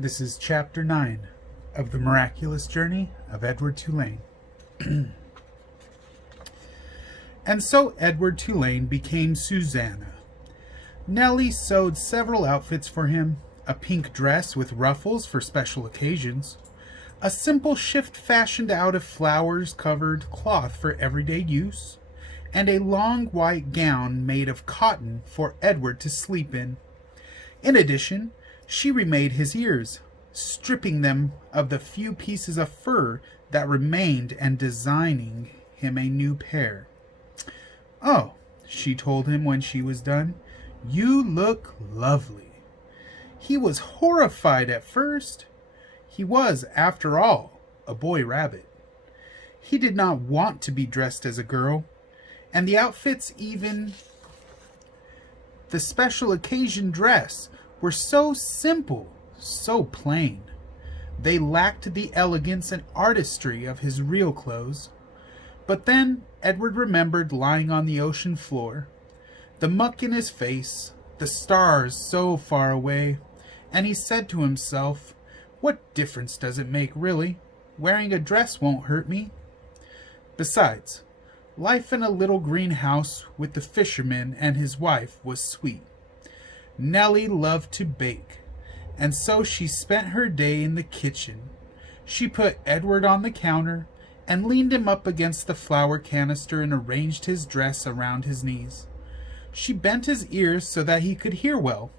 This is Chapter 9 of The Miraculous Journey of Edward Tualne. And so Edward Tualne became Susanna. Nellie sewed several outfits for him, a pink dress with ruffles for special occasions, a simple shift fashioned out of flowers-covered cloth for everyday use, and a long white gown made of cotton for Edward to sleep in. In addition, she remade his ears, stripping them of the few pieces of fur that remained and designing him a new pair. "Oh," she told him when she was done, "you look lovely." He was horrified at first. He was, after all, a boy rabbit. He did not want to be dressed as a girl, and the outfits, even the special occasion dress, were so simple, so plain. They lacked the elegance and artistry of his real clothes. But then Edward remembered lying on the ocean floor, the muck in his face, the stars so far away, and he said to himself, "What difference does it make, really? Wearing a dress won't hurt me." Besides, life in a little green house with the fisherman and his wife was sweet. Nellie loved to bake, and so she spent her day in the kitchen. She put Edward on the counter and leaned him up against the flour canister and arranged his dress around his knees. She bent his ears so that he could hear well.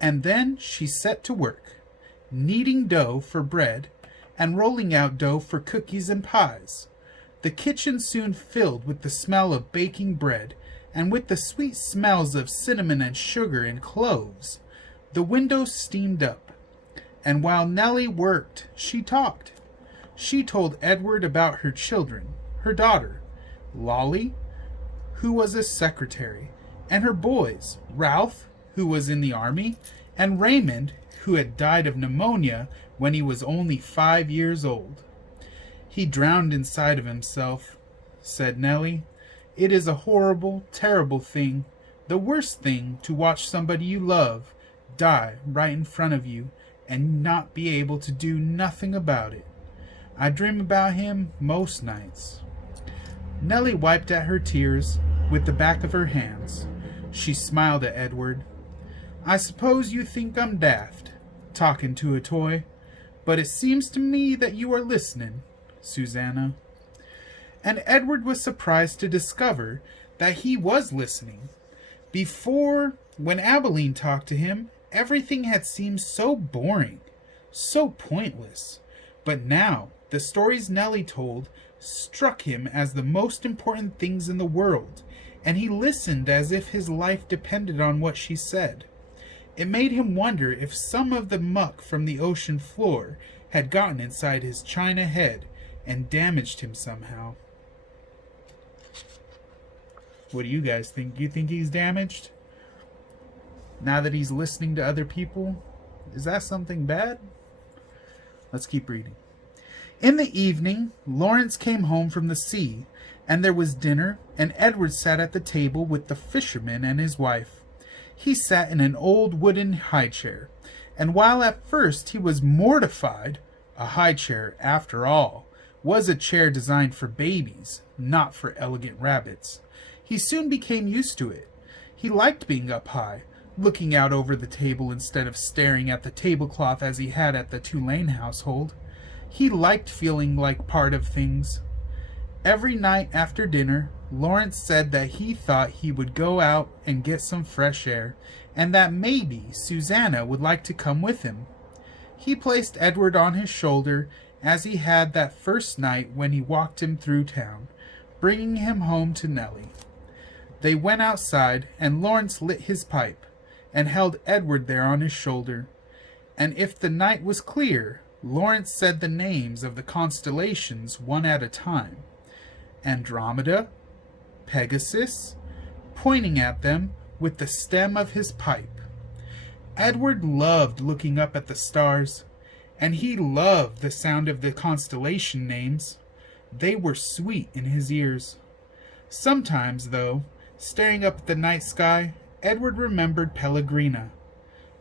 And then she set to work, kneading dough for bread and rolling out dough for cookies and pies. The kitchen soon filled with the smell of baking bread and with the sweet smells of cinnamon and sugar and cloves. The windows steamed up, and while Nellie worked, she talked. She told Edward about her children, her daughter, Lolly, who was a secretary, and her boys, Ralph, who was in the army, and Raymond, who had died of pneumonia when he was only 5 years old. "He drowned inside of himself," said Nellie. "It is a horrible, terrible thing, the worst thing, to watch somebody you love die right in front of you and not be able to do nothing about it. I dream about him most nights." Nellie wiped at her tears with the back of her hands. She smiled at Edward. "I suppose you think I'm daft, talking to a toy, but it seems to me that you are listening, Susanna." And Edward was surprised to discover that he was listening. Before, when Abilene talked to him, everything had seemed so boring, so pointless. But now, the stories Nellie told struck him as the most important things in the world, and he listened as if his life depended on what she said. It made him wonder if some of the muck from the ocean floor had gotten inside his china head and damaged him somehow. What do you guys think? Do you think he's damaged? Now that he's listening to other people? Is that something bad? Let's keep reading. In the evening, Lawrence came home from the sea, and there was dinner, and Edward sat at the table with the fisherman and his wife. He sat in an old wooden high chair, and while at first he was mortified, a high chair, after all, was a chair designed for babies, not for elegant rabbits. He soon became used to it. He liked being up high, looking out over the table instead of staring at the tablecloth as he had at the Tualne household. He liked feeling like part of things. Every night after dinner, Lawrence said that he thought he would go out and get some fresh air, and that maybe Susanna would like to come with him. He placed Edward on his shoulder as he had that first night when he walked him through town, bringing him home to Nellie. They went outside, and Lawrence lit his pipe, and held Edward there on his shoulder. And if the night was clear, Lawrence said the names of the constellations one at a time. Andromeda, Pegasus, pointing at them with the stem of his pipe. Edward loved looking up at the stars, and he loved the sound of the constellation names. They were sweet in his ears. Sometimes, though, staring up at the night sky, Edward remembered Pellegrina.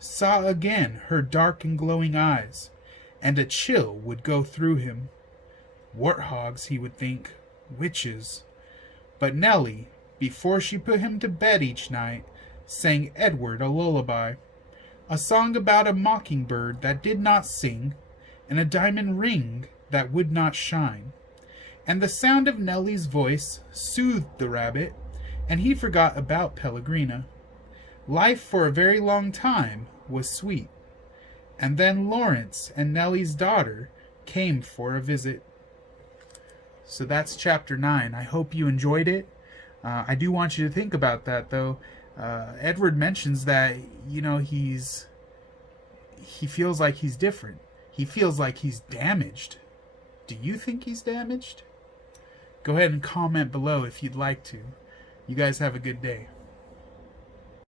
saw again her dark and glowing eyes, and a chill would go through him. Warthogs, he would think, witches. But Nellie, before she put him to bed each night, sang Edward a lullaby, a song about a mockingbird that did not sing, and a diamond ring that would not shine. And the sound of Nellie's voice soothed the rabbit, and he forgot about Pellegrina. Life for a very long time was sweet. And then Lawrence and Nellie's daughter came for a visit. So that's chapter 9. I hope you enjoyed it. I do want you to think about that, though. Edward mentions that, he feels like he's different. He feels like he's damaged. Do you think he's damaged? Go ahead and comment below if you'd like to. You guys have a good day.